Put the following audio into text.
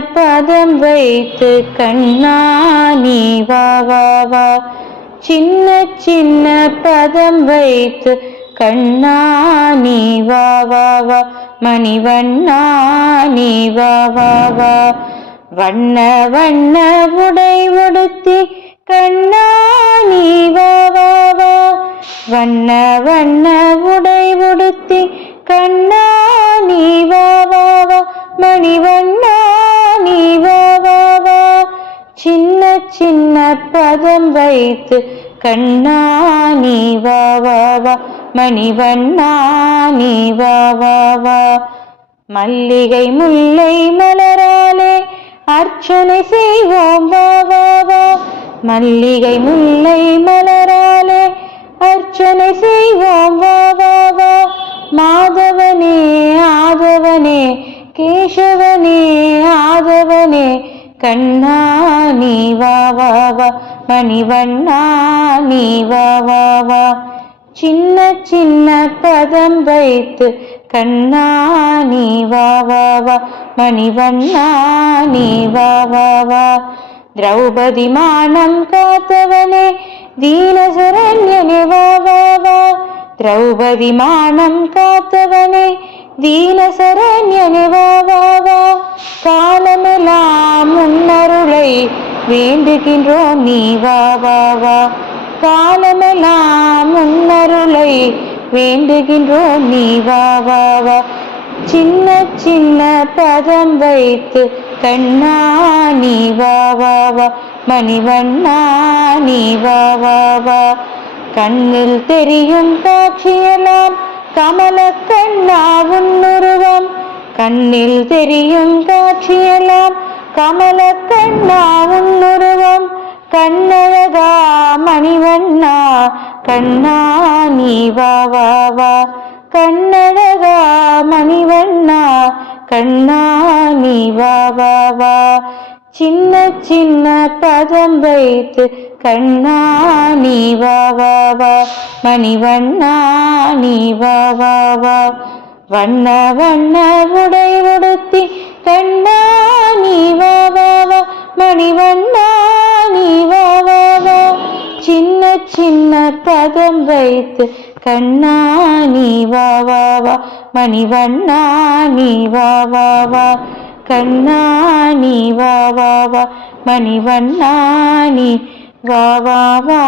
பதம் வைத்து கண்ணா நீ வா வா வா. சின்ன சின்ன பதம் வைத்து கண்ணா நீ வா வா வா. மணிவண்ணா நீ வா வா வா. வண்ண வண்ண உடை உடுத்தி கண்ணா நீ வா வா வா. வண்ண வண்ண உடை உடுத்தி கண்ணா நீ வா வா வா. மணிவண்ணா சின்ன பதம் வைத்து கண்ணா நீ வா வா வா மணிவண்ணா நீ வா வா வா. மல்லிகை முல்லை மலராலே அர்ச்சனை செய்வோம் வா வா வா. மல்லிகை முல்லை மலராலே அர்ச்சனை செய்வோம் வா வா வா. மாதவனே ஆதவனே கேசவ கண்ணா நீ வா வா வா. மணிவண்ணா நீ வா வா வா. சின்ன சின்ன பதம் வைத்து கண்ணா நீ வா வா வா. மணிவண்ணா நீ வா வா வா. திரௌபதி மானம் காத்தவனே தீனசரண்யனே வா வா வா. திரௌபதி மானம் காத்தவனே தீனசரண்யனே வா வா வா காலமெல்லாம் முன்னருளை வேண்டுகின்றோம் நீ வா வா வா காலமெல்லாம் முன்னருளை வேண்டுகின்றோம் நீ வா வா வா சின்ன சின்ன பதம் வைத்து கண்ணா நீ வா வா வா மணிவண்ணா நீ வா வா வா கண்ணில் தெரியும் காட்சியெல்லாம் கமல கண்ணில் தெரியும் காட்சியெல்லாம் கமல கண்ணா உன்னுருவம். கண்ணழகா மணிவண்ணா கண்ணா நீ வா வா வா. கண்ணழகா மணிவண்ணா கண்ணா நீ வா வா வா. சின்ன சின்ன பதம் வைத்து கண்ணா நீ வா வா வா. மணிவண்ணா நீ வா வா வா. வண்ண வண்ண உடை உடுத்தி கண்ணா நீ வா வா மணிவண்ணா நீ வா வா சின்ன சின்ன பதம் வைத்து கண்ணா நீ வா வா மணிவண்ணா நீ வா வா கண்ணா நீ வா வா மணிவண்ணா நீ வா வா வா.